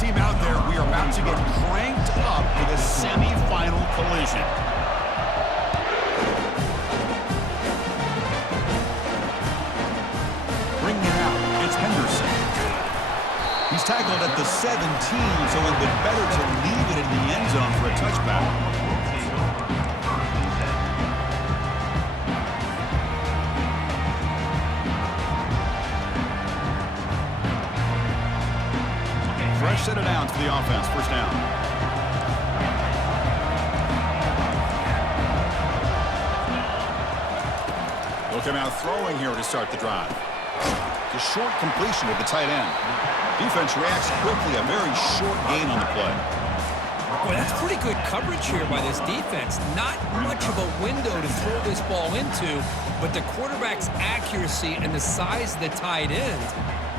team out there, we are about to get cranked up for the semifinal collision. Bringing it out, it's Henderson. He's tackled at the 17, so it would have been better to leave it in the end zone for a touchback. Fresh set of downs for the offense. First down. They'll come out throwing here to start the drive. It's a short completion to the tight end. Defense reacts quickly. A very short gain on the play. Boy, that's pretty good coverage here by this defense. Not much of a window to throw this ball into, but the quarterback's accuracy and the size of the tight end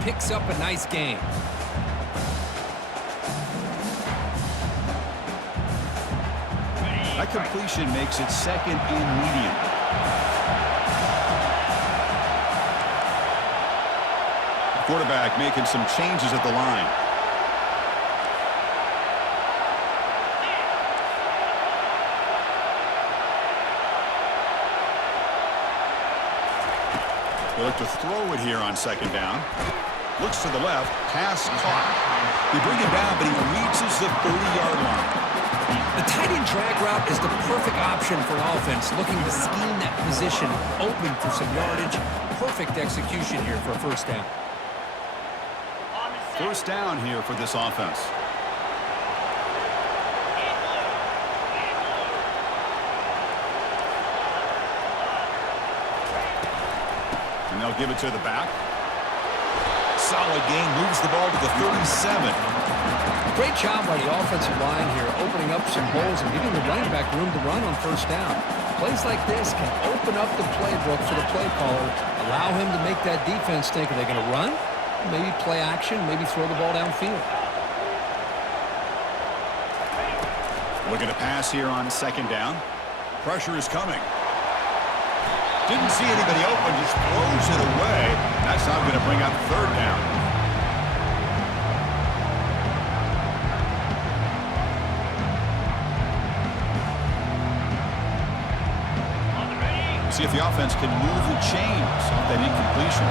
picks up a nice gain. That completion makes it second and medium. The quarterback making some changes at the line. They look to throw it here on second down. Looks to the left. Pass caught. They bring him down, but he reaches the 30-yard line. The tight end drag route is the perfect option for an offense looking to scheme that position open for some yardage. Perfect execution here for a first down. First down here for this offense. And they'll give it to the back. Solid gain, moves the ball to the 37. Great job by the offensive line here, opening up some holes and giving the running back room to run on first down. Plays like this can open up the playbook for the play caller, allow him to make that defense think, are they going to run? Maybe play action, maybe throw the ball downfield. Looking to pass here on second down. Pressure is coming. Didn't see anybody open, just throws it away. That's now going to bring up third down. See if the offense can move the chains off that incompletion.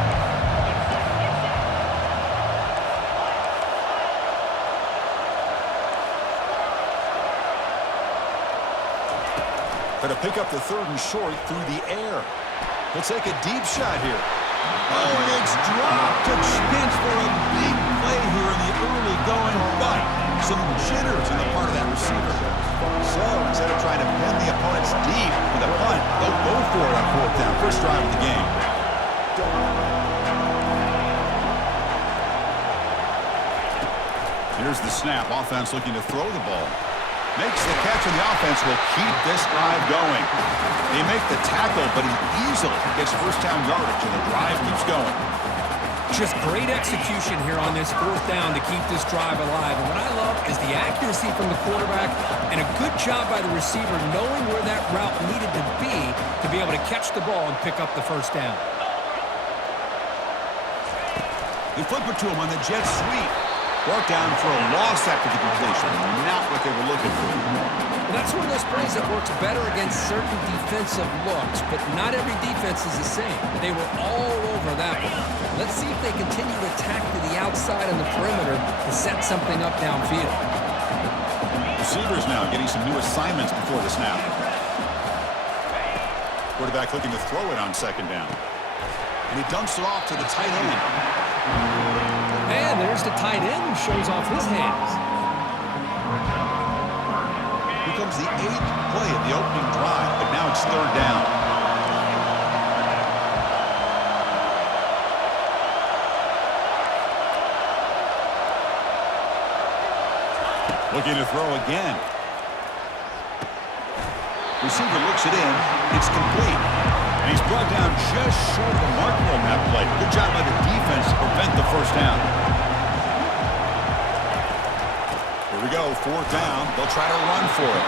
Going to pick up the third and short through the air. He'll take a deep shot here. Oh, and it's dropped. A chance for a big play here in the early going, but some jitters on the part of that receiver. So instead of trying to pin the opponents deep with a punt, they'll go for it on fourth down. First drive of the game. Here's the snap. Offense looking to throw the ball. Makes the catch, and the offense will keep this drive going. They make the tackle, but he easily gets first down yardage, and the drive keeps going. Just great execution here on this fourth down to keep this drive alive. And what I love is the accuracy from the quarterback and a good job by the receiver knowing where that route needed to be able to catch the ball and pick up the first down. They flip it to him on the jet sweep. Brought down for a loss after the completion. Not what they were looking for. Well, that's one of those plays that works better against certain defensive looks, but not every defense is the same. They were all over that one. Let's see if they continue to attack to the outside on the perimeter to set something up downfield. Receivers now getting some new assignments before the snap. Quarterback looking to throw it on second down. And he dumps it off to the tight end. And there's the tight end who shows off his hands. Becomes the 8th play of the opening drive, but now it's third down. Looking to throw again. Receiver looks it in. It's complete. And he's brought down just short of the marker on that play. Good job by the defense to prevent the first down. Here we go, fourth down. They'll try to run for it.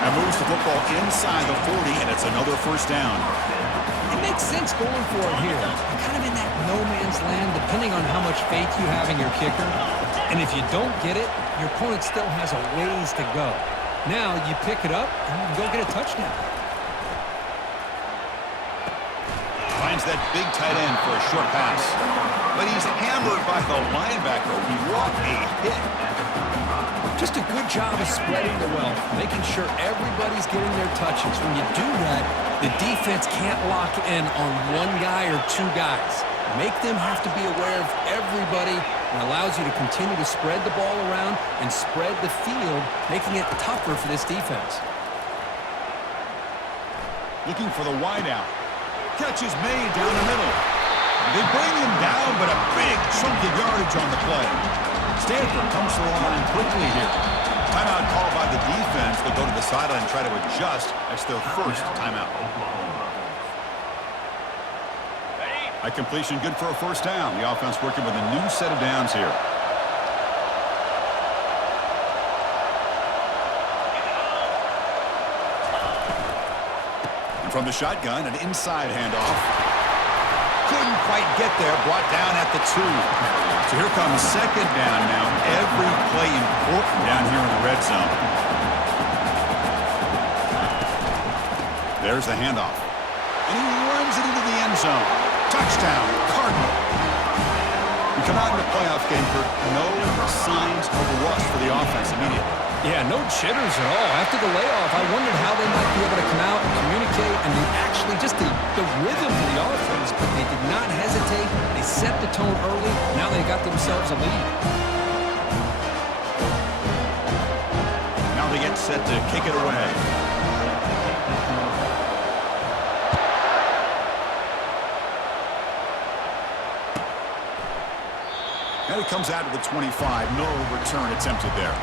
That moves the football inside the 40, and it's another first down. It makes sense going for it here. You're kind of in that no man's land, depending on how much faith you have in your kicker. And if you don't get it, your opponent still has a ways to go. Now you pick it up and you can go get a touchdown. Finds that big tight end for a short pass. But he's hammered by the linebacker. What a hit. Just a good job of spreading the wealth, making sure everybody's getting their touches. When you do that, the defense can't lock in on one guy or two guys. Make them have to be aware of everybody, and allows you to continue to spread the ball around and spread the field, making it tougher for this defense. Looking for the wideout. Catch is made down the middle. They bring him down, but a big chunk of yardage on the play. Stanford comes to the line quickly here. Timeout called by the defense. They'll go to the sideline and try to adjust. That's their first timeout. High completion, good for a first down. The offense working with a new set of downs here. And from the shotgun, an inside handoff. Couldn't quite get there, brought down at the 2. So here comes second down now. Every play important down here in the red zone. There's the handoff. And he runs it into the end zone. Touchdown, Cardinal. We come out in the playoff game for no signs of rust for the offense immediately. Yeah, no jitters at all. After the layoff, I wondered how they might be able to come out and communicate and actually just the rhythm of the offense, but they did not hesitate. They set the tone early. Now they got themselves a lead. Now they get set to kick it away. And it comes out to the 25. No return attempted there.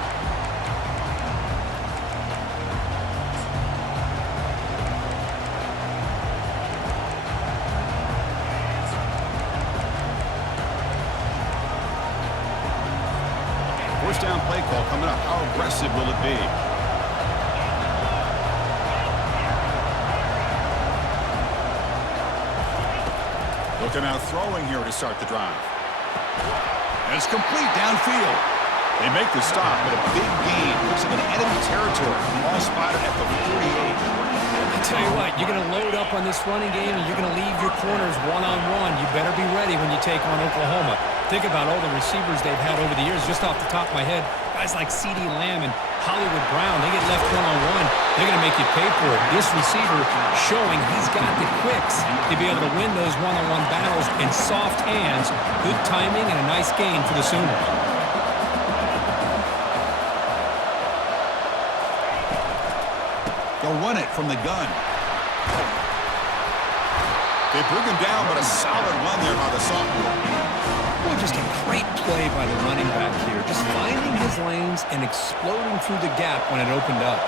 First down play call coming up. How aggressive will it be? Looking out throwing here to start the drive. And it's complete downfield. They make the stop, but a big gain puts them in enemy territory. Ball spotted at the 48. I tell you what, you're going to load up on this running game and you're going to leave your corners one-on-one. You better be ready when you take on Oklahoma. Think about all the receivers they've had over the years. Just off the top of my head, guys like CeeDee Lamb and Hollywood Brown, they get left one-on-one. They're going to make you pay for it. This receiver showing he's got the quicks to be able to win those one-on-one battles in soft hands. Good timing and a nice gain for the Sooners. They'll run it from the gun. They bring him down, but a solid run there by the sophomore. Well, just a great play by the running back here. Just finding his lanes and exploding through the gap when it opened up.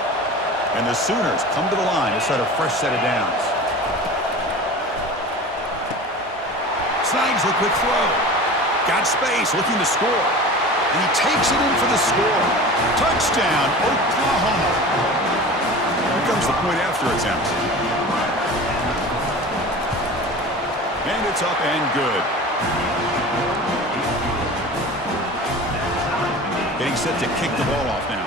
And the Sooners come to the line to start a fresh set of downs. Signs a quick throw. Got space, looking to score. And he takes it in for the score. Touchdown, Oklahoma. Here comes the point after attempt. And it's up and good. Getting set to kick the ball off now.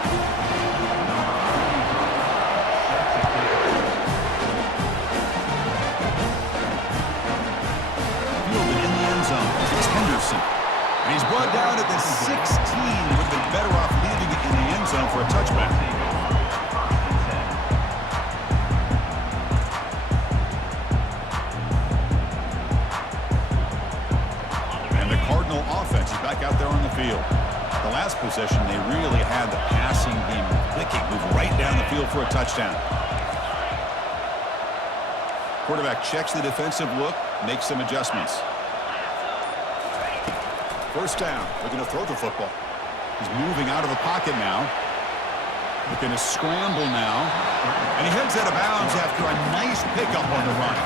Fielded in the end zone. It's Henderson. And he's brought down at the 16. Would have been better off leaving it in the end zone for a touchback. And the Cardinal offense is back out there on the field. The last possession, they really had the passing game clicking, move right down the field for a touchdown. Quarterback checks the defensive look, makes some adjustments. First down, looking to throw the football. He's moving out of the pocket now. Looking to scramble now. And he heads out of bounds after a nice pickup on the run.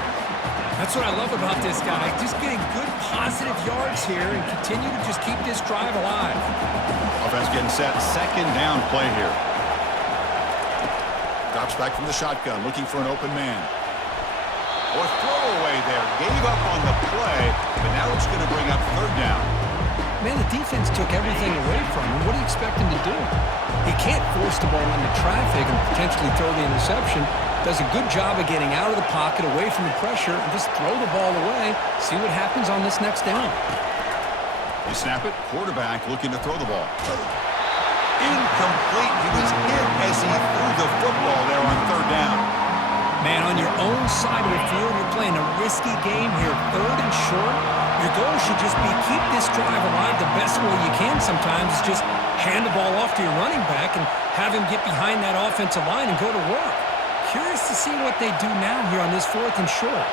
That's what I love about this guy. Just getting good positive yards here and continue to just keep this drive alive. Offense getting set. Second down play here. Drops back from the shotgun, looking for an open man. Or throwaway there. Gave up on the play, but now it's going to bring up third down. man, the defense took everything away from him. What do you expect him to do? He can't force the ball into traffic and potentially throw the interception. Does a good job of getting out of the pocket, away from the pressure, and just throw the ball away. See what happens on this next down. They snap it. Quarterback looking to throw the ball. Incomplete. He was hit as he threw the football there on third down. Man, on your own side of the field, you're playing a risky game here, third and short. Your goal should just be keep this drive alive the best way you can sometimes. Is just hand the ball off to your running back and have him get behind that offensive line and go to work. Curious to see what they do now here on this fourth and short.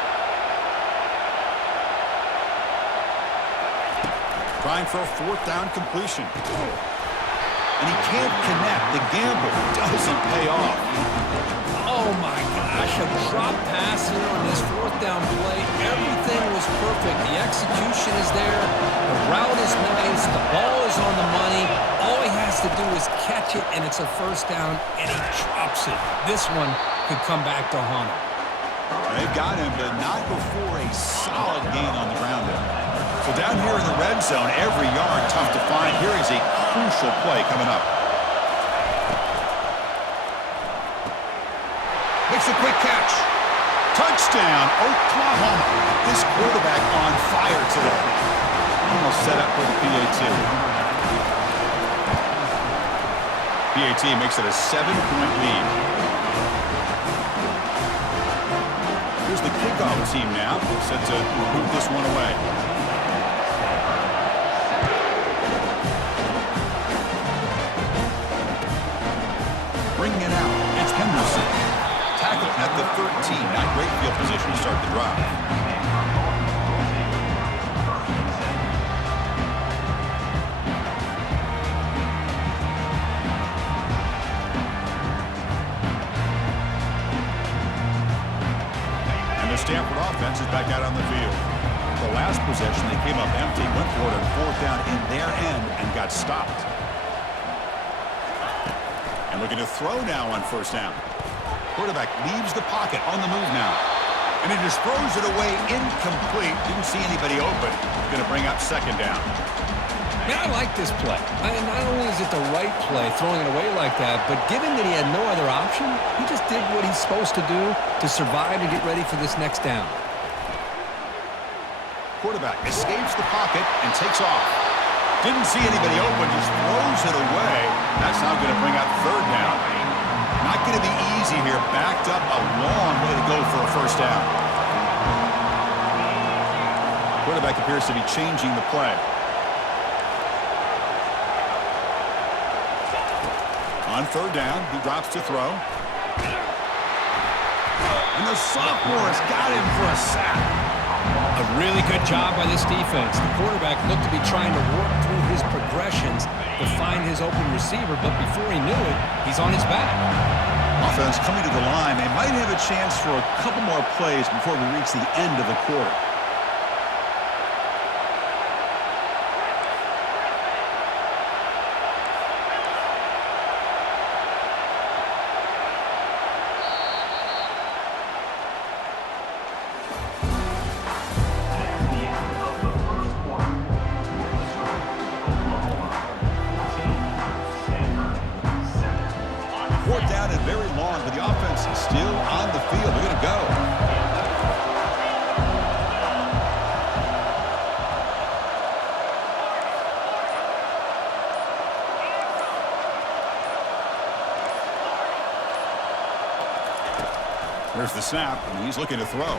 Trying for a fourth down completion. And he can't connect. The gamble doesn't pay off. Oh my gosh, a drop pass here on this fourth down play. Everything was perfect. The execution is there. The route is nice. The ball is on the money. All he has to do is catch it, and it's a first down, and he drops it. This one could come back to haunt him. They've got him, but not before a solid gain on the ground there. So down here in the red zone, every yard tough to find. Here is a crucial play coming up. Makes a quick catch. Touchdown, Oklahoma. This quarterback on fire today. Almost set up for the PAT. PAT makes it a 7-point lead. Here's the kickoff team now, set to move this one away. Bringing it out, it's Henderson. Tackle at the 13, not great field position to start the drive. Stanford offense is back out on the field. The last possession, they came up empty, went for it on fourth down in their end and got stopped. And looking to throw now on first down. Quarterback leaves the pocket on the move now. And he just throws it away incomplete. Didn't see anybody open. Going to bring up second down. Man, I like this play. Not only is it the right play, throwing it away like that, but given that he had no other option, he just did what he's supposed to do to survive and get ready for this next down. Quarterback escapes the pocket and takes off. Didn't see anybody open, just throws it away. That's now going to bring up third down. Not going to be easy here. Backed up a long way to go for a first down. Quarterback appears to be changing the play. On third down, he drops to throw. And the sophomore has got him for a sack. A really good job by this defense. The quarterback looked to be trying to work through his progressions to find his open receiver, but before he knew it, he's on his back. Offense coming to the line. They might have a chance for a couple more plays before we reach the end of the quarter. Fourth down and very long, but the offense is still on the field. They're going to go. There's the snap, and he's looking to throw.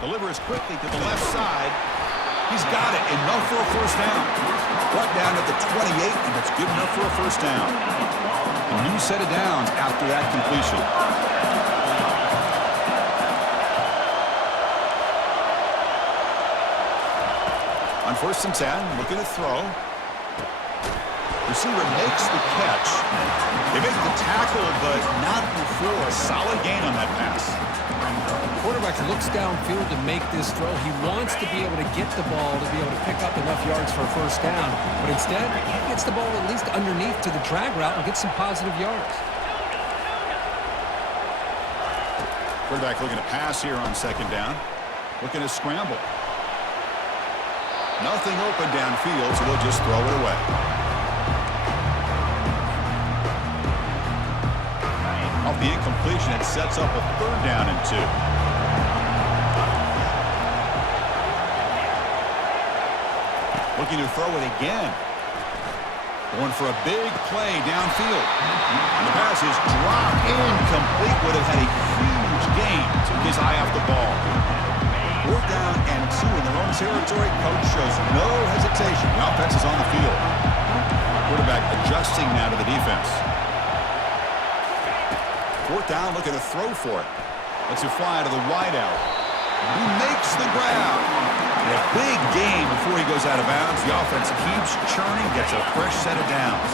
Delivers quickly to the left side. He's got it. Enough for a first down. Brought down at the 28, and that's good enough for a first down. A new set of downs after that completion. On first and 10, looking to throw. Receiver makes the catch. They make the tackle, but not before a solid gain on that pass. Quarterback looks downfield to make this throw. He wants to be able to get the ball to be able to pick up enough yards for a first down. But instead, he gets the ball at least underneath to the drag route and gets some positive yards. Quarterback looking to pass here on second down. Looking to scramble. Nothing open downfield, so they'll just throw it away. Off the incompletion, it sets up a 3rd down and 2. Looking to throw it again. Going for a big play downfield. And the pass is dropped incomplete. Would have had a huge gain. Took his eye off the ball. 4th down and 2 in their own territory. Coach shows no hesitation. The offense is on the field. Quarterback adjusting now to the defense. 4th down, looking to throw for it. Lets it fly to the wideout. He makes the grab. And a big gain before he goes out of bounds. The offense keeps churning, gets a fresh set of downs.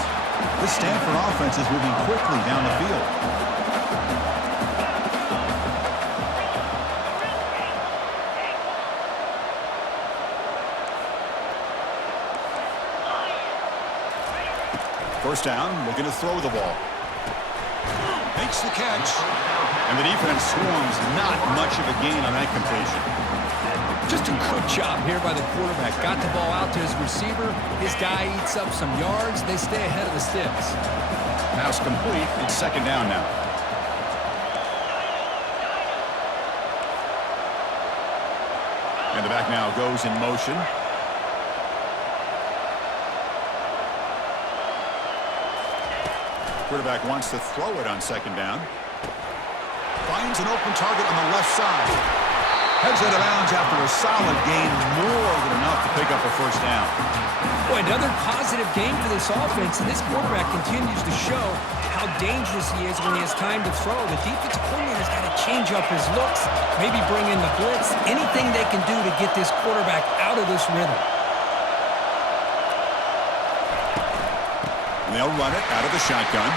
This Stanford offense is moving quickly down the field. First down, looking to throw the ball. Makes the catch. And the defense swarms. Not much of a gain on that completion. Just a good job here by the quarterback. Got the ball out to his receiver. His guy eats up some yards. They stay ahead of the sticks. Pass complete. It's 2nd down now. And the back now goes in motion. Quarterback wants to throw it on 2nd down. Finds an open target on the left side. Heads out of bounds after a solid gain, more than enough to pick up a 1st down. Boy, another positive game for this offense, and this quarterback continues to show how dangerous he is when he has time to throw. The defensive coordinator's got to change up his looks, maybe bring in the blitz, anything they can do to get this quarterback out of this rhythm. And they'll run it out of the shotgun.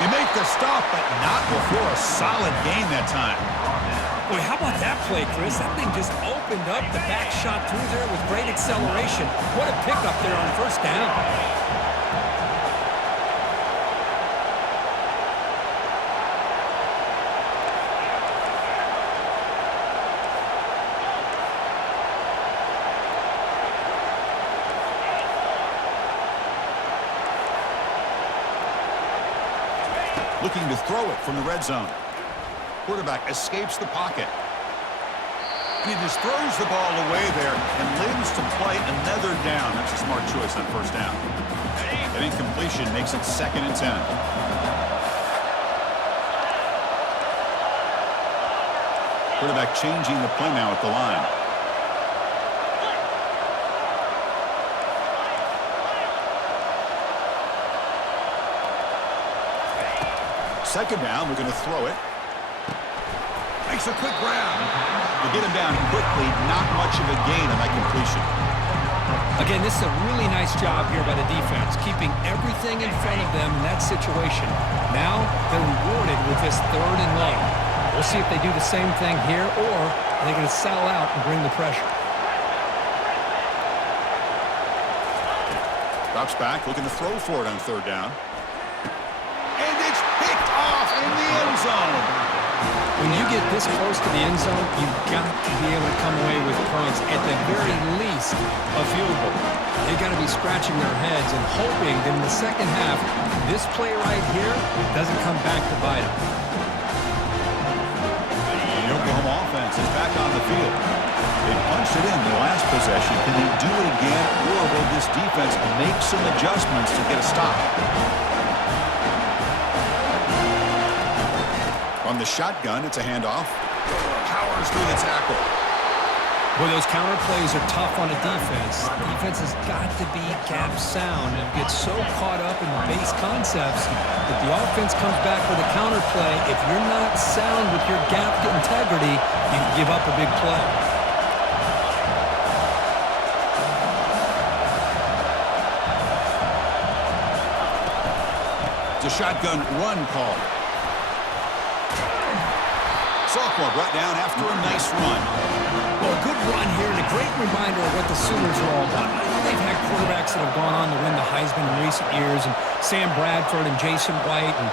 They make the stop, but not before a solid gain that time. Boy, how about that play, Chris? That thing just opened up. The back shot through there with great acceleration. What a pickup there on 1st down. Looking to throw it from the red zone. Quarterback escapes the pocket. And he just throws the ball away there and lives to play another down. That's a smart choice on 1st down. That incompletion makes it 2nd and 10. Quarterback changing the play now at the line. Second down, we're going to throw it. Makes a quick grab. They get him down quickly. Not much of a gain on that completion. Again, this is a really nice job here by the defense, keeping everything in front of them in that situation. Now they're rewarded with this 3rd and long. We'll see if they do the same thing here, or are they going to settle out and bring the pressure. Drops back, looking to throw for it on 3rd down. And it's picked off in the end zone. When you get this close to the end zone, you've got to be able to come away with points, at the very least a field goal. They've got to be scratching their heads and hoping that in the second half, this play right here doesn't come back to bite them. The Oklahoma offense is back on the field. They punched it in the last possession. Can they do it again, or will this defense make some adjustments to get a stop? From the shotgun, it's a handoff. Powers through the tackle. Boy, those counter plays are tough on a defense. The defense has got to be gap sound and get so caught up in the base concepts that the offense comes back with a counter play. If you're not sound with your gap integrity, you can give up a big play. It's a shotgun run call. Sophomore brought down after a nice run. Well, a good run here and a great reminder of what the Sooners are all about. I know they've had quarterbacks that have gone on to win the Heisman in recent years, and Sam Bradford and Jason White and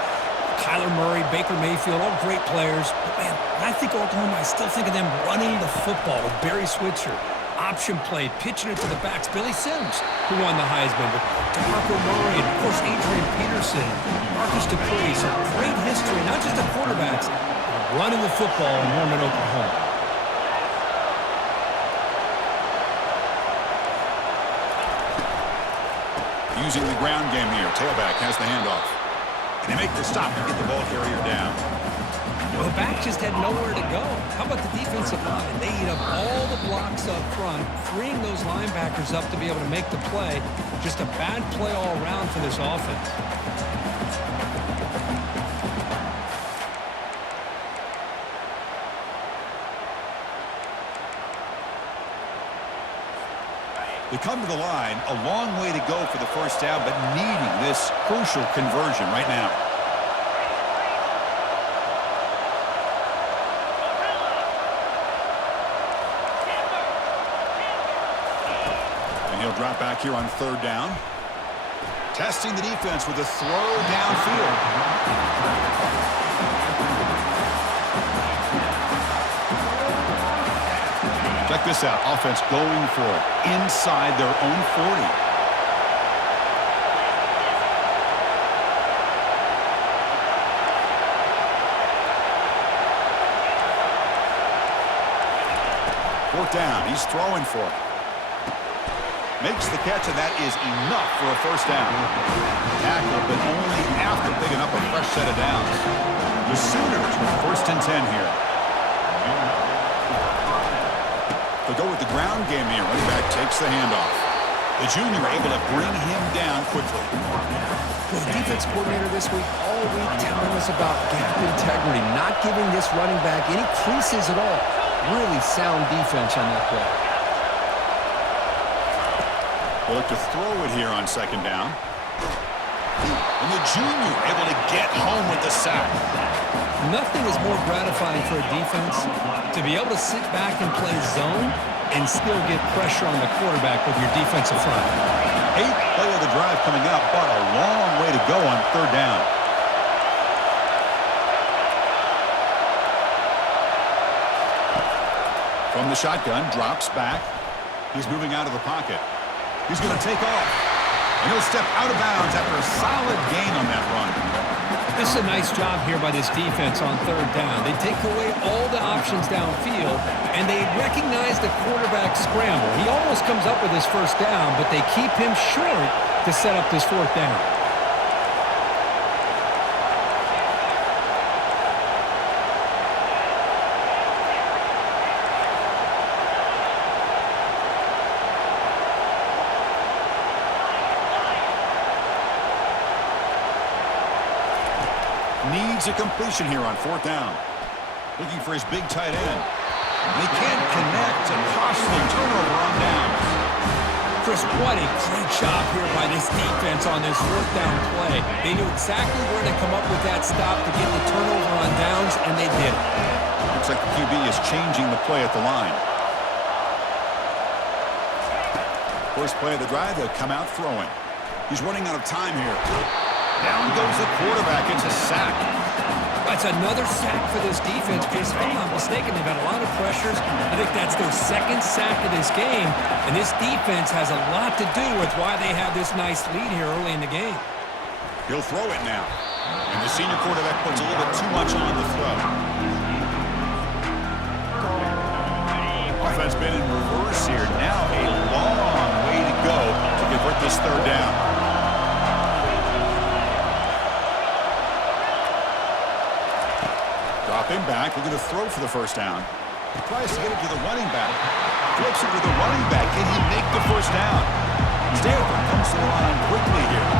Kyler Murray, Baker Mayfield, all great players. But, man, when I think Oklahoma, I still think of them running the football with Barry Switzer. option play, pitching it to the backs. Billy Sims, who won the Heisman, but DeMarco Murray, and of course Adrian Peterson, Marcus Dupree. So great history, not just of quarterbacks, but running the football in Norman, Oklahoma. Using the ground game here. Tailback has the handoff. And they make the stop to get the ball carrier down. Well, the back just had nowhere to go. How about the defensive line? They eat up all the blocks up front, freeing those linebackers up to be able to make the play. Just a bad play all around for this offense. They come to the line, a long way to go for the first down, but needing this crucial conversion right now. And he'll drop back here on third down. Testing the defense with a throw downfield. Check this out. Offense going for it inside their own 40. Fourth down. He's throwing for it. Makes the catch, and that is enough for a first down. Tackle, but only after picking up a fresh set of downs. The Sooners with first and 10 here. They'll go with the ground game here. Running back takes the handoff. The junior able to bring him down quickly. Well, the defense coordinator this week all week telling us about gap integrity, not giving this running back any creases at all. Really sound defense on that play. They'll look to throw it here on second down. And the junior able to get home with the sack. Nothing is more gratifying for a defense to be able to sit back and play zone and still get pressure on the quarterback with your defensive front. Eighth play of the drive coming up, but a long way to go on third down. From the shotgun, drops back. He's moving out of the pocket. He's going to take off. And he'll step out of bounds after a solid gain on that run. This is a nice job here by this defense on third down. They take away all the options downfield, and they recognize the quarterback scramble. He almost comes up with his first down, but they keep him short to set up this fourth down. Needs a completion here on fourth down. Looking for his big tight end. They can't connect. A costly turnover on downs. Chris, what a great job here by this defense on this fourth down play. They knew exactly where to come up with that stop to get the turnover on downs, and they did it. Looks like the QB is changing the play at the line. First play of the drive, they'll come out throwing. He's running out of time here. Down goes the quarterback. It's a sack. That's another sack for this defense, Chris. If I'm not mistaken, they've had a lot of pressures. I think that's their second sack of this game. And this defense has a lot to do with why they have this nice lead here early in the game. He'll throw it now. And the senior quarterback puts a little bit too much on the throw. Offense been in reverse here. Now a long way to go to convert this third down. Drop him back. We're going to throw for the first down. Tries to get it to the running back. Flips it to the running back. Can he make the first down? Stanford comes to the line quickly here.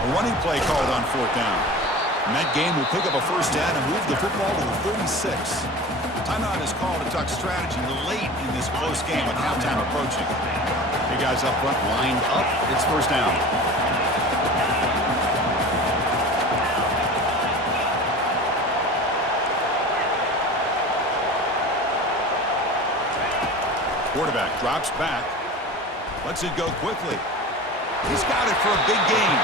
A running play called on fourth down. And that game will pick up a first down and move the football to the 36. Timeout is called to talk strategy late in this close game with halftime approaching. Big guys up front lined up. It's first down. Quarterback drops back. Lets it go quickly. He's got it for a big gain.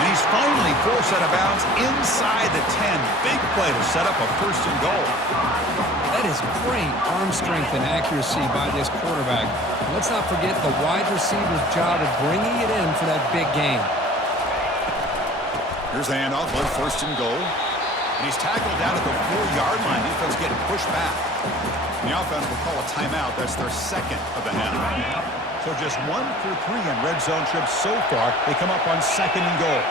And he's finally forced out of bounds inside the 10. Big play to set up a first and goal. That is great arm strength and accuracy by this quarterback. Let's not forget the wide receiver's job of bringing it in for that big gain. Here's the handoff, first and goal. And he's tackled down at the 4-yard line. Defense getting pushed back. The offense will call a timeout. That's their second of the half. So just 1 for 3 in red zone trips so far. They come up on second and goal.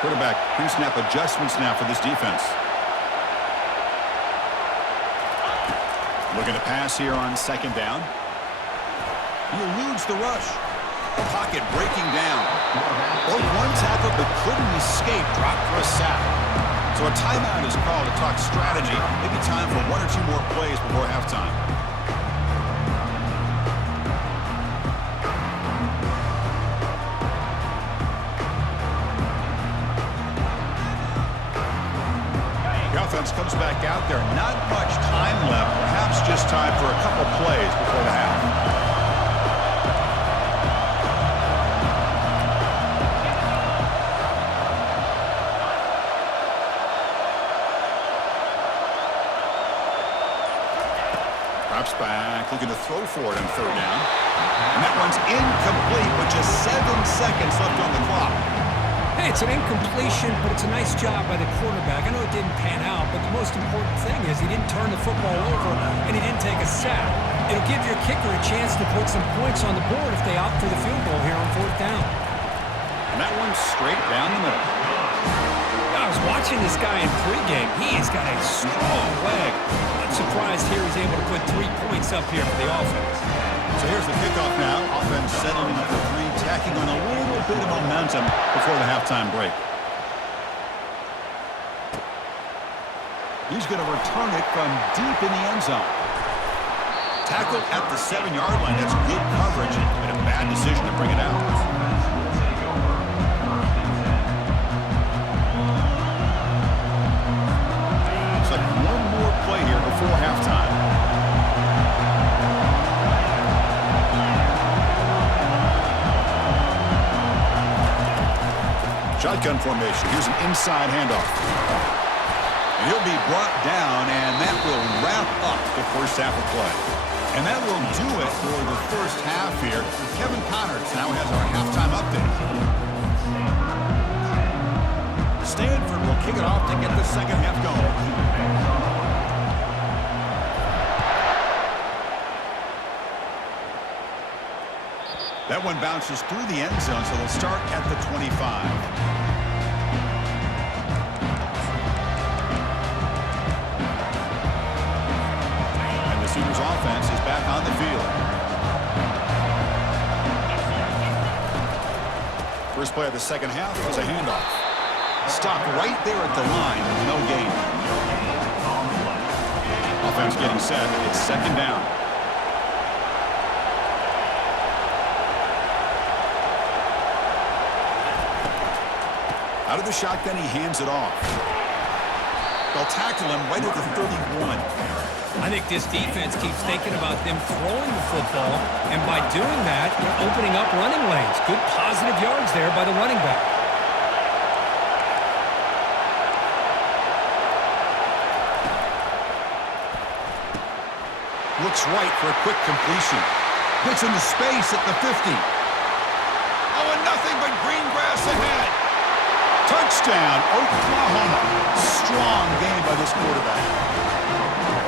Quarterback pre-snap adjustments now for this defense. Looking to pass here on second down. He eludes the rush. The pocket breaking down. Broke one tackle but couldn't escape. Dropped for a sack. So a timeout is called to talk strategy. Maybe time for 1 or 2 more plays before halftime. The offense comes back out there. Not much time left. Perhaps just time for a couple plays before the half. Back, looking to throw for it on third down. And that one's incomplete with just 7 seconds left on the clock. Hey, it's an incompletion, but it's a nice job by the quarterback. I know it didn't pan out, but the most important thing is he didn't turn the football over and he didn't take a sack. It'll give your kicker a chance to put some points on the board if they opt for the field goal here on fourth down. And that one's straight down the middle. I was watching this guy in pregame. He's got a strong leg. Not surprised here he's able to put 3 points up here for the offense. So here's the kickoff now. Offense settling for 3, tacking on a little bit of momentum before the halftime break. He's going to return it from deep in the end zone. Tackled at the 7-yard line. That's good coverage, but a bad decision to bring it out. Before halftime. Shotgun formation. Here's an inside handoff. And he'll be brought down, and that will wrap up the first half of play. And that will do it for the first half here. Kevin Connors now has our halftime update. Stanford will kick it off to get the second half going. That one bounces through the end zone, so they'll start at the 25. And the Sooners offense is back on the field. First play of the second half was a handoff. Stopped right there at the line, no gain. Offense getting set. It's second down. Out of the shotgun, he hands it off. They'll tackle him right at the 31. I think this defense keeps thinking about them throwing the football, and by doing that, they're opening up running lanes. Good positive yards there by the running back. Looks right for a quick completion. Gets into space at the 50. Oh, and nothing but green grass ahead. Touchdown, Oklahoma. Strong game by this quarterback.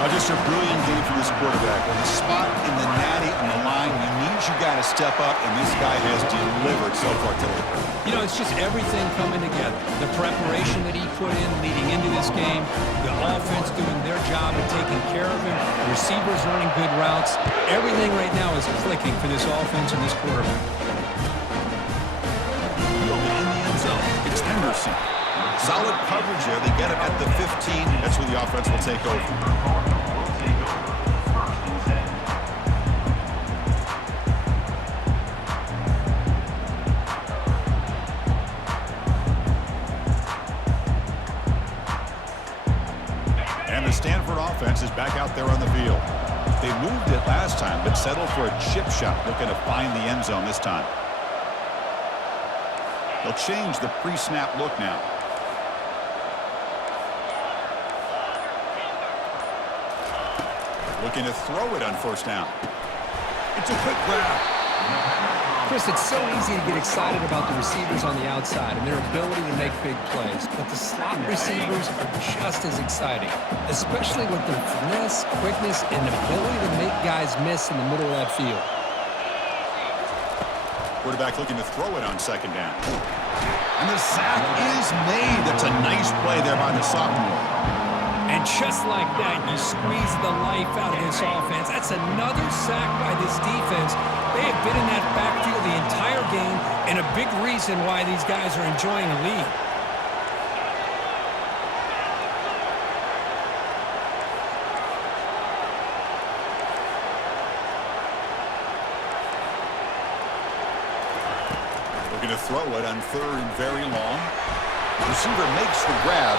Just a brilliant game for this quarterback. With a spot in the natty on the line, he needs you guys to step up, and this guy has delivered so far today. You know, it's just everything coming together. The preparation that he put in leading into this game, the offense doing their job and taking care of him, the receivers running good routes. Everything right now is clicking for this offense and this quarterback. In the end zone, it's Henderson. Solid coverage there. They get him at the 15. That's where the offense will take over. And the Stanford offense is back out there on the field. They moved it last time, but settled for a chip shot, looking to find the end zone this time. They'll change the pre-snap look now. Looking to throw it on first down. It's a quick grab. Chris, it's so easy to get excited about the receivers on the outside and their ability to make big plays, but the slot receivers are just as exciting, especially with their finesse, quickness, and ability to make guys miss in the middle of that field. Quarterback looking to throw it on second down. And the sack is made. That's a nice play there by the sophomore. And just like that, you squeeze the life out of this offense. That's another sack by this defense. They have been in that backfield the entire game, and a big reason why these guys are enjoying a lead. Looking to throw it on third and very long. Receiver makes the grab.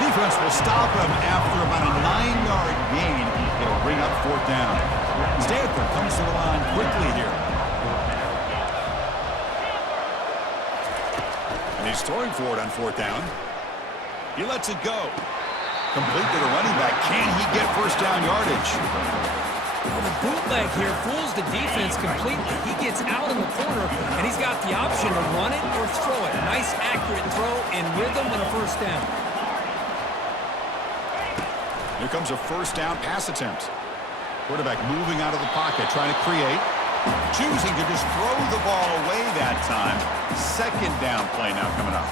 Defense will stop him after about a 9-yard gain. It'll bring up fourth down. Stanford comes to the line quickly here. And he's throwing for it on fourth down. He lets it go. Complete to the running back. Can he get first down yardage? Well, the bootleg here fools the defense completely. He gets out in the corner, and he's got the option to run it or throw it. Nice, accurate throw in rhythm and a first down. Here comes a first down pass attempt. Quarterback moving out of the pocket, trying to create. Choosing to just throw the ball away that time. Second down play now coming up.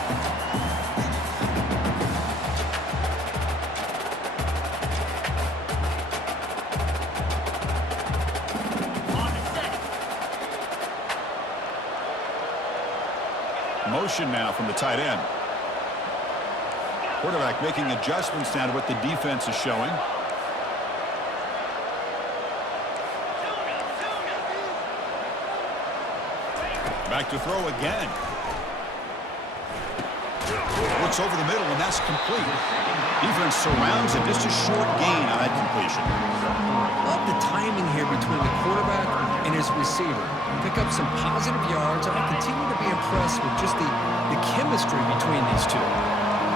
Motion now from the tight end. Quarterback making adjustments now to what the defense is showing. Back to throw again. Looks over the middle, and that's complete. Defense surrounds it. Just a short gain on that completion. Love the timing here between the quarterback and his receiver. Pick up some positive yards, and I continue to be impressed with just the chemistry between these two.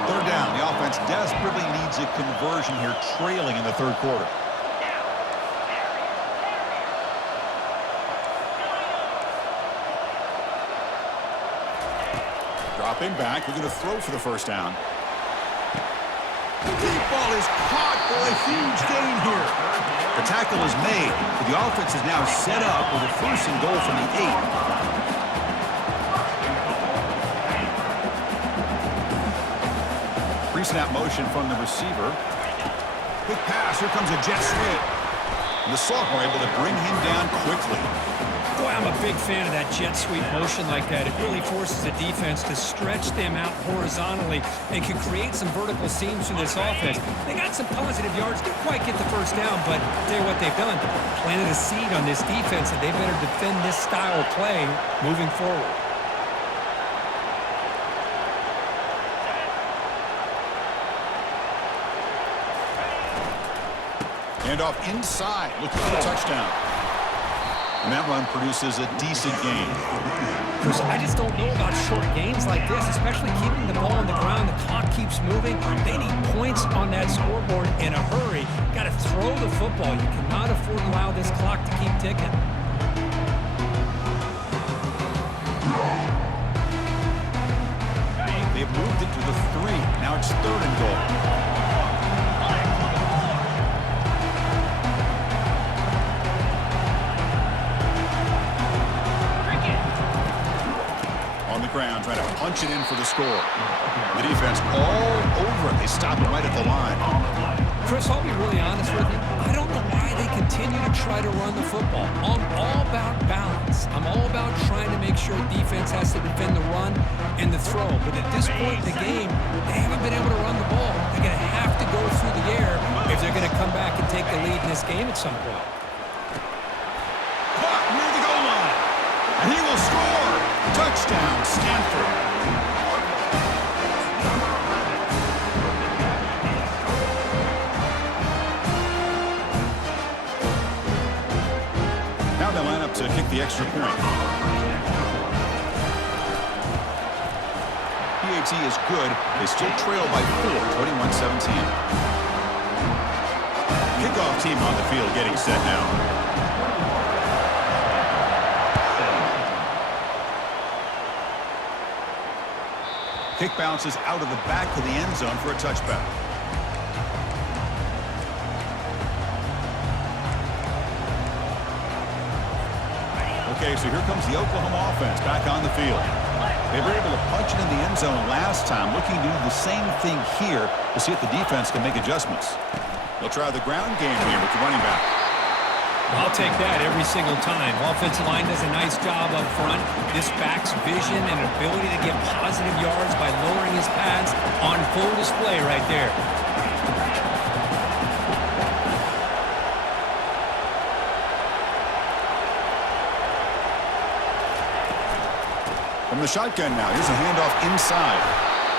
Third down. The offense desperately needs a conversion here, trailing in the third quarter. Dropping back. We're going to throw for the first down. Deep ball is caught for a huge gain here. The tackle is made, but the offense is now set up with a first and goal from the 8. Pre-snap motion from the receiver. Quick pass. Here comes a jet sweep. And the sophomore able to bring him down quickly. Boy, I'm a big fan of that jet sweep motion like that. It really forces the defense to stretch them out horizontally and can create some vertical seams for this offense. They got some positive yards. Didn't quite get the first down, but I'll tell you what they've done. Planted a seed on this defense, and they better defend this style of play moving forward. Handoff inside, looking for the touchdown. And that run produces a decent gain. Chris, I just don't know about short gains like this, especially keeping the ball on the ground. The clock keeps moving. They need points on that scoreboard in a hurry. Got to throw the football. You cannot afford to allow this clock to keep ticking. They've moved it to the 3. Now it's third and goal. Ground, trying to punch it in for the score. The defense all over it. They stop it right at the line. Chris, I'll be really honest with you. I don't know why they continue to try to run the football. I'm all about balance. I'm all about trying to make sure defense has to defend the run and the throw. But at this point in the game, they haven't been able to run the ball. They're going to have to go through the air if they're going to come back and take the lead in this game at some point. Caught near the goal line. And he will score. Touchdown, Stanford. to kick the extra point. PAT is good. They still trail by 4, 21-17. Kickoff team on the field getting set now. Kick bounces out of the back of the end zone for a touchback. Okay, so here comes the Oklahoma offense back on the field. They were able to punch it in the end zone last time, looking to do the same thing here to see if the defense can make adjustments. They'll try the ground game here with the running back. I'll take that every single time. Offensive line does a nice job up front. This back's vision and ability to get positive yards by lowering his pads on full display right there. From the shotgun now, here's a handoff inside.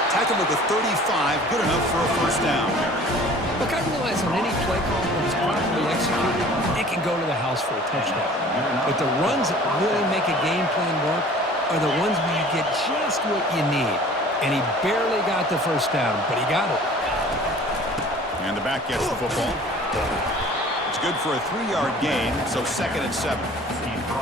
Tackle at the 35, good enough for a first down. Look, I realize on any play call, when it's properly executed, it can go to the house for a touchdown. But the runs that really make a game plan work are the ones where you get just what you need. And he barely got the first down, but he got it. And the back gets the football. It's good for a 3-yard gain, so 2nd and 7.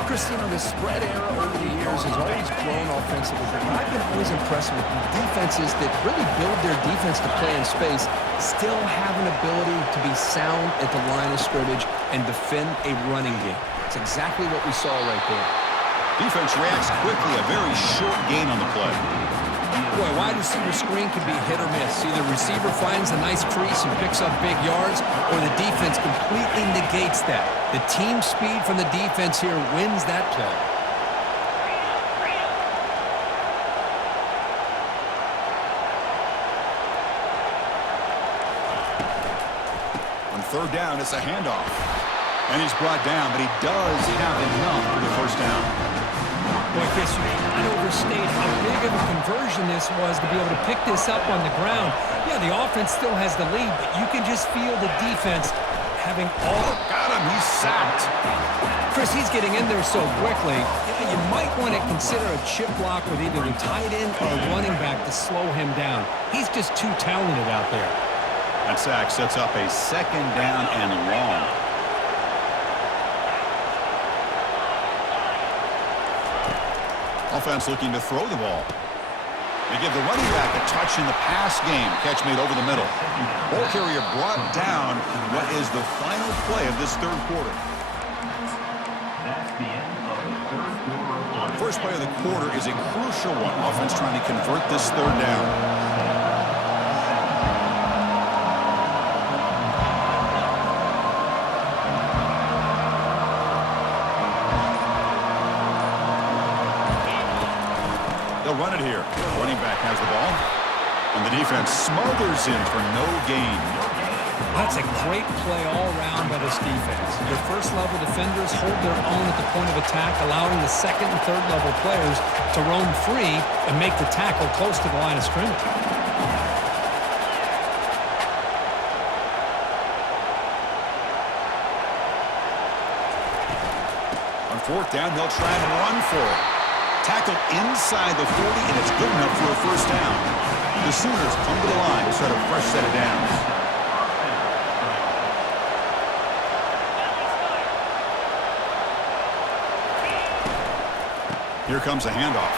Chris, you know, the spread era over the years has always grown offensively, but I've been always impressed with defenses that really build their defense to play in space, still have an ability to be sound at the line of scrimmage and defend a running game. It's exactly what we saw right there. Defense reacts quickly, a very short gain on the play. Boy, wide receiver screen can be hit or miss. Either receiver finds a nice crease and picks up big yards, or the defense completely negates that. The team speed from the defense here wins that play. On 3rd down, it's a handoff. And he's brought down, but he does have enough for the first down. Boy, Chris, you cannot overstate how big of a conversion this was to be able to pick this up on the ground. Yeah, the offense still has the lead, but you can just feel the defense having all... Got him, he's sacked. Chris, he's getting in there so quickly. You might want to consider a chip block with either the tight end or a running back to slow him down. He's just too talented out there. That sack sets up a 2nd down and long. Offense looking to throw the ball. They give the running back a touch in the pass game. Catch made over the middle. Ball carrier brought down. What is the final play of this 3rd quarter? First play of the quarter is a crucial one. Offense trying to convert this 3rd down. They'll run it here. Running back has the ball. And the defense smothers him for no gain. That's a great play all around by this defense. Your first-level defenders hold their own at the point of attack, allowing the 2nd and 3rd-level players to roam free and make the tackle close to the line of scrimmage. On 4th down, they'll try and run for it. Tackle inside the 40, and it's good enough for a first down. The Sooners come to the line to start a fresh set of downs. Here comes a handoff.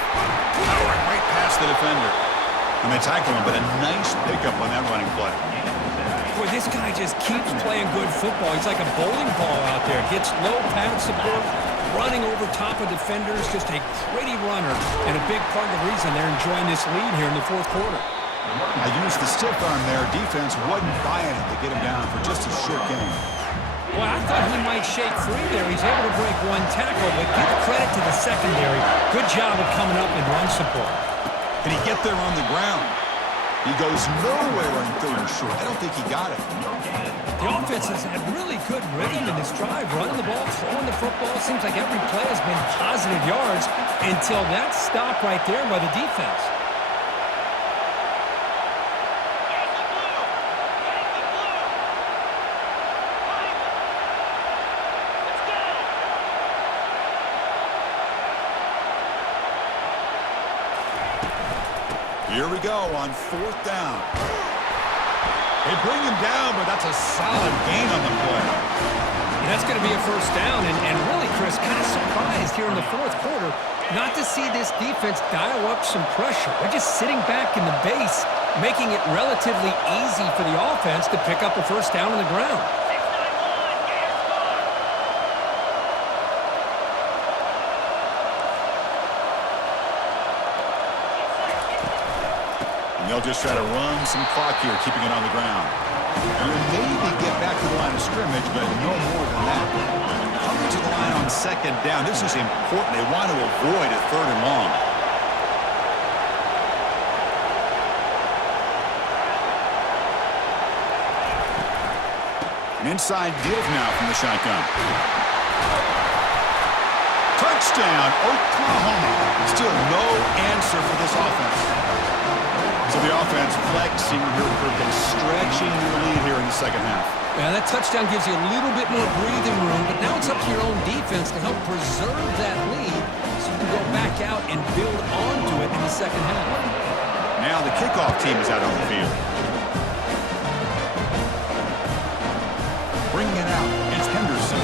Powering right past the defender. And they tackle him, but a nice pickup on that running play. Boy, this guy just keeps playing good football. He's like a bowling ball out there. Gets low pad support, running over top of defenders. Just a gritty runner, and a big part of the reason they're enjoying this lead here in the 4th quarter. I used the stiff arm there. Defense wasn't buying it to get him down for just a short gain. Well, I thought he might shake free there. He's able to break one tackle, but give credit to the secondary. Good job of coming up in run support. Can he get there on the ground? He goes nowhere on 3rd and short. I don't think he got it. The offense has had really good rhythm in this drive, running the ball, throwing the football. Seems like every play has been positive yards until that stop right there by the defense. Here we go on 4th down. They bring him down, but that's a solid gain on the play. And that's going to be a first down. And really, Chris, kind of surprised here in the fourth quarter not to see this defense dial up some pressure. They're just sitting back in the base, making it relatively easy for the offense to pick up a first down on the ground. And they'll just try to run some clock here, keeping it on the ground. And maybe get back to the line of scrimmage, but no more than that. Coming to the line on 2nd down, this is important. They want to avoid a 3rd and long. An inside deal now from the shotgun. Touchdown, Oklahoma. Still no answer for this offense. So the offense flexing here, stretching your lead here in the second half. Yeah, that touchdown gives you a little bit more breathing room, but now it's up to your own defense to help preserve that lead so you can go back out and build onto it in the second half. Now the kickoff team is out on the field. Bringing it out, it's Henderson.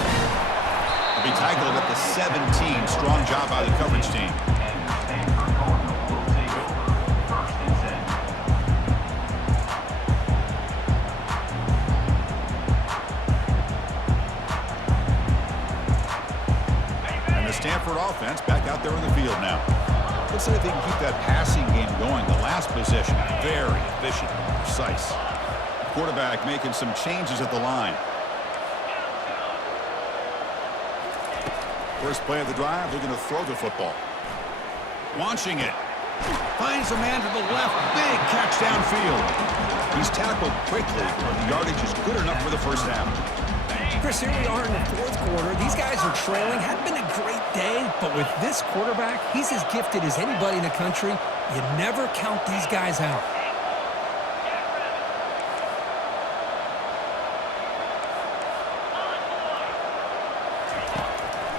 He'll be tackled at the 17. Strong job by the coverage team. Stanford offense back out there in the field now. Let's see if they can keep that passing game going. The last possession, very efficient and precise. Quarterback making some changes at the line. First play of the drive, they're going to throw the football. Launching it. Finds a man to the left. Big catch downfield. He's tackled quickly, but the yardage is good enough for the first down. Chris, here we are in the fourth quarter. These guys are trailing. Hadn't been a great day, but with this quarterback, he's as gifted as anybody in the country. You never count these guys out.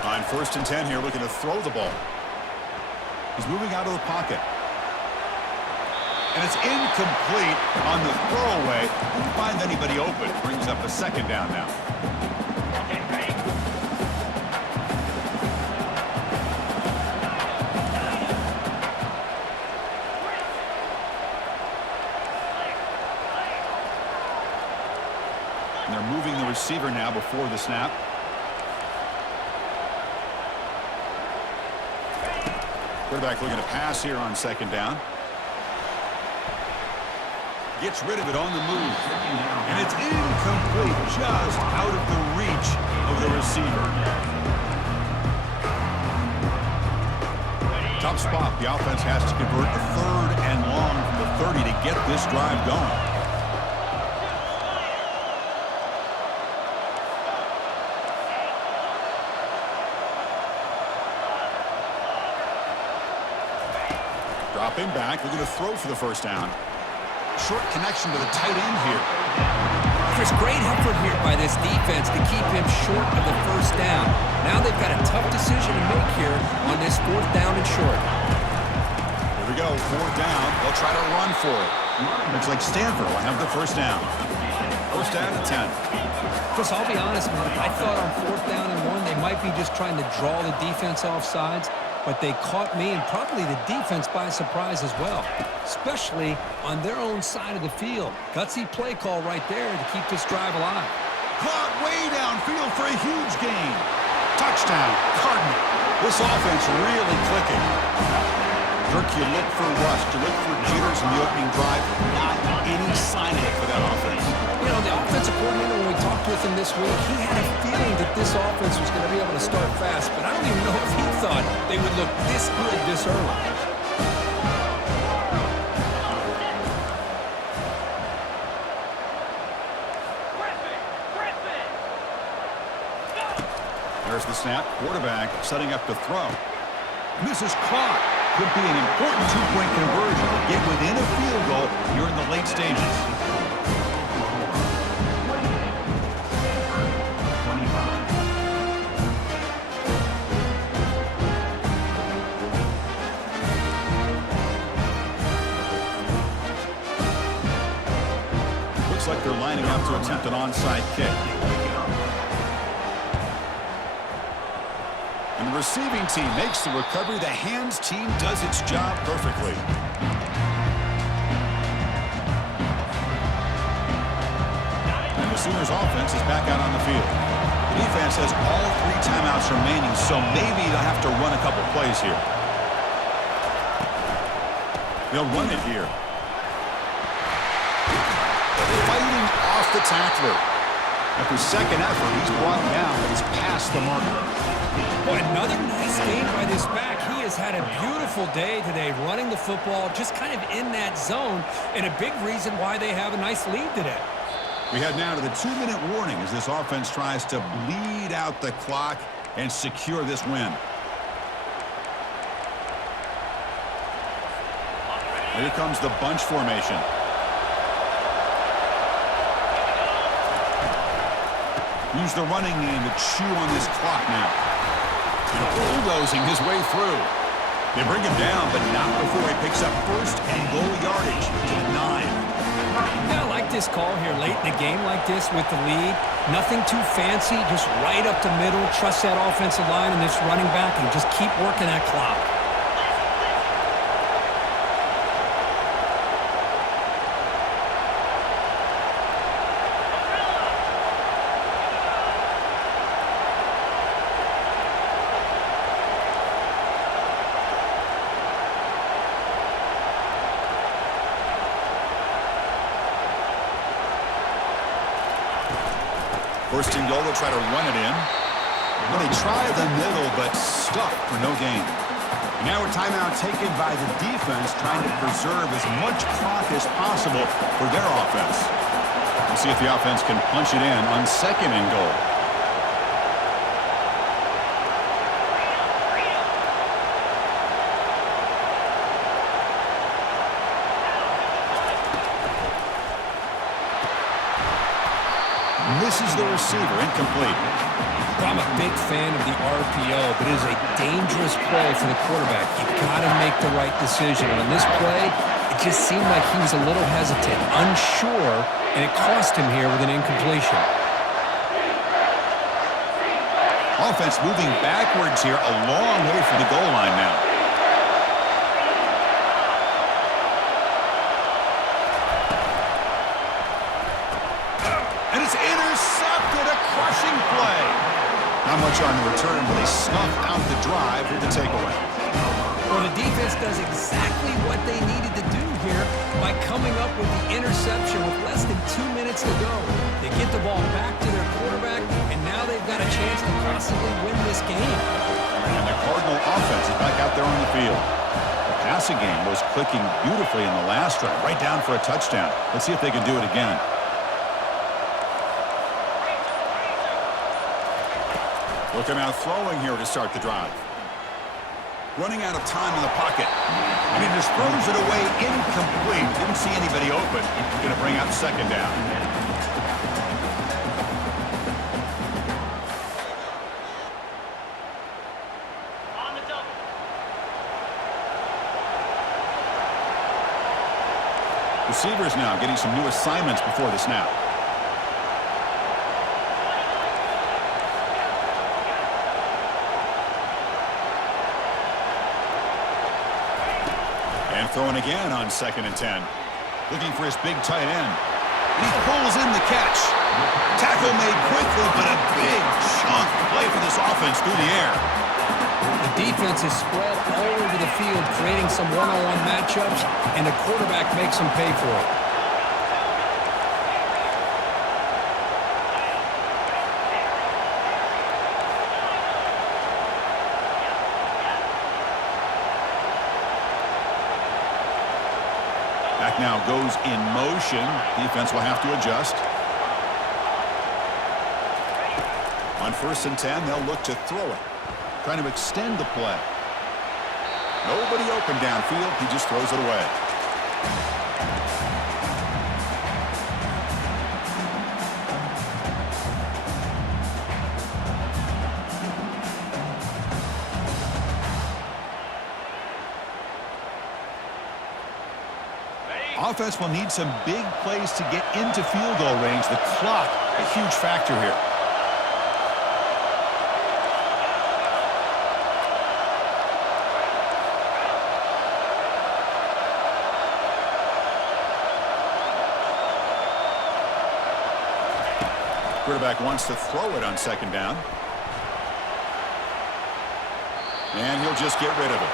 On 1st and 10 here, looking to throw the ball. He's moving out of the pocket. And it's incomplete on the throwaway. Didn't find anybody open. Brings up a 2nd down now. And they're moving the receiver now before the snap. Quarterback looking to pass here on 2nd down. Gets rid of it on the move. And it's incomplete, just out of the reach of the receiver. Tough spot. The offense has to convert a 3rd and long from the 30 to get this drive going. Dropping back, we're going to throw for the first down. Short connection to the tight end here. Chris, great effort here by this defense to keep him short of the first down. Now they've got a tough decision to make here on this 4th down and short. Here we go, 4th down. They'll try to run for it. Looks like Stanford will have the first down. First down and 10. Chris, I'll be honest, man. I thought on 4th down and 1 they might be just trying to draw the defense off sides, but they caught me and probably the defense by surprise as well, especially on their own side of the field. Gutsy play call right there to keep this drive alive. Caught way downfield for a huge gain. Touchdown, Cardinal. This offense really clicking. Dirk, you look for rust, you look for jitters in the opening drive. Not any sign of it for that offense. You know, the offensive coordinator, when we talked with him this week, he had a feeling that this offense was going to be able to start fast, but I don't even know if he thought they would look this good this early. There's the snap. Quarterback setting up to throw. And this is caught. Could be an important 2-point conversion to get within a field goal here in the late stages. They're lining up to attempt an onside kick. And the receiving team makes the recovery. The hands team does its job perfectly. And the Sooners offense is back out on the field. The defense has all 3 timeouts remaining, so maybe they'll have to run a couple plays here. They'll run it here. Fighting off the tackler. After second effort, he's brought down, but he's past the marker. Boy, another nice game by this back. He has had a beautiful day today running the football, just kind of in that zone, and a big reason why they have a nice lead today. We head now to the 2-minute warning as this offense tries to bleed out the clock and secure this win. Here comes the bunch formation. Use the running game to chew on this clock now. And bulldozing his way through. They bring him down, but not before he picks up first and goal yardage to the 9. Yeah, I like this call here late in the game like this with the lead. Nothing too fancy, just right up the middle. Trust that offensive line and this running back and just keep working that clock. First and goal, they'll try to run it in. Well, they try the middle, but stuck for no gain. And now a timeout taken by the defense, trying to preserve as much clock as possible for their offense. We'll see if the offense can punch it in on second and goal. Misses the receiver, incomplete. I'm a big fan of the RPO, but it is a dangerous play for the quarterback. You've got to make the right decision. On this play, it just seemed like he was a little hesitant, unsure, and it cost him here with an incompletion. Offense moving backwards here, a long way from the goal line now. Not much on the return, but they snuff out the drive with the takeaway. Well, the defense does exactly what they needed to do here by coming up with the interception with less than 2 minutes to go. They get the ball back to their quarterback, and now they've got a chance to possibly win this game. And the Cardinal offense is back out there on the field. The passing game was clicking beautifully in the last drive, right down for a touchdown. Let's see if they can do it again. Looking out throwing here to start the drive. Running out of time in the pocket. And he just throws it away incomplete. Didn't see anybody open. Going to bring up second down. Receivers now getting some new assignments before the snap. And throwing again on 2nd and 10. Looking for his big tight end. He pulls in the catch. Tackle made quickly, but a big chunk play for this offense through the air. The defense is spread all over the field, creating some one-on-one matchups, and the quarterback makes them pay for it. Back now goes in motion. Defense will have to adjust. On 1st and 10, they'll look to throw it. Trying to extend the play. Nobody open downfield. He just throws it away. Offense will need some big plays to get into field goal range. The clock, a huge factor here. Quarterback wants to throw it on second down. And he'll just get rid of it.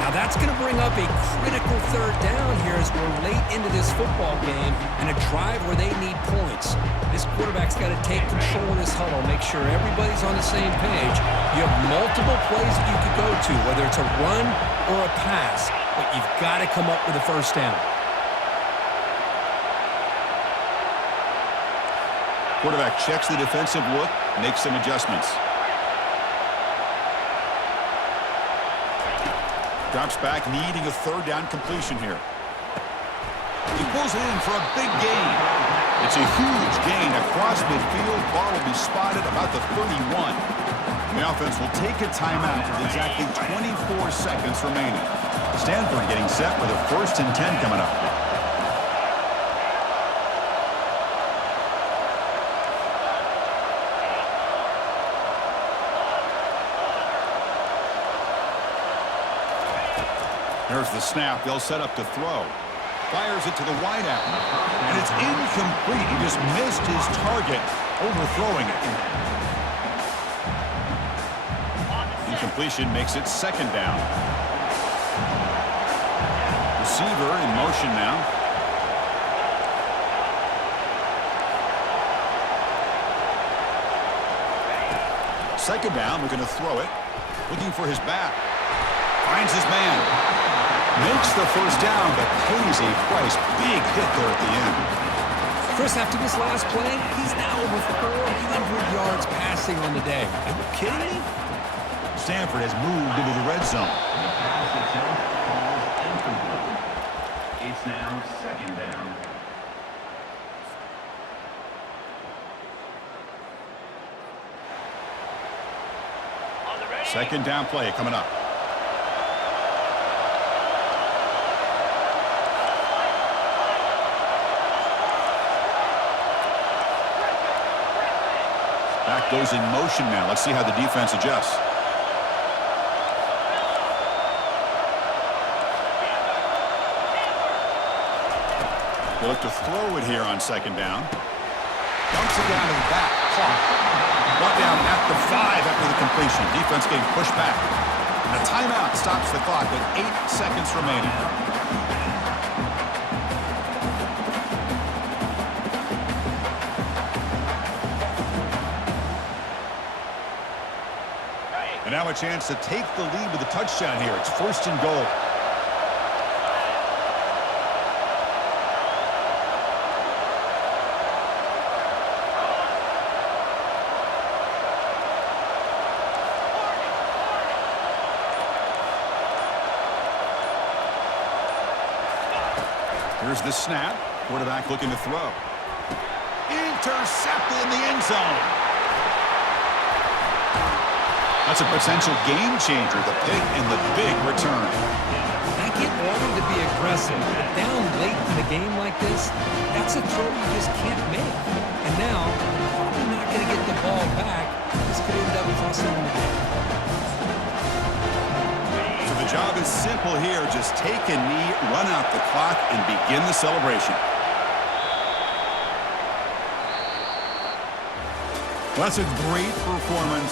Now that's going to bring up a critical third down here as we're late into this football game and a drive where they need points. This quarterback's got to take control of this huddle, make sure everybody's on the same page. You have multiple plays that you could go to, whether it's a run or a pass, but you've got to come up with a first down. Quarterback checks the defensive look, makes some adjustments. Drops back, needing a third down completion here. He pulls it in for a big gain. It's a huge gain across midfield. Ball will be spotted about the 31. The offense will take a timeout with exactly 24 seconds remaining. Stanford getting set with a 1st and 10 coming up. There's the snap. They'll set up to throw. Fires it to the wideout. And it's incomplete. He just missed his target, overthrowing it. Incompletion makes it 2nd down. Receiver in motion now. Second down. We're going to throw it. Looking for his back. Finds his man. Makes the first down, but pays a price. Big hit there at the end. Chris, after this last play, he's now over 400 yards passing on the day. Are you kidding me? Stanford has moved into the red zone. It's now 2nd down. Second down play coming up. Back goes in motion now. Let's see how the defense adjusts. They look to throw it here on 2nd down. Dumps it down to the back. Clock. Brought down at the 5 after the completion. Defense getting pushed back. And a timeout stops the clock with 8 seconds remaining. And now a chance to take the lead with a touchdown here. It's 1st and goal. Here's the snap. Quarterback looking to throw. Intercepted in the end zone. That's a potential game changer, the pick and the big return. I get wanting to be aggressive, but down late in the game like this, that's a throw you just can't make. And now, you're probably not going to get the ball back. This could end up costing them the game. So the job is simple here. Just take a knee, run out the clock, and begin the celebration. Well, that's a great performance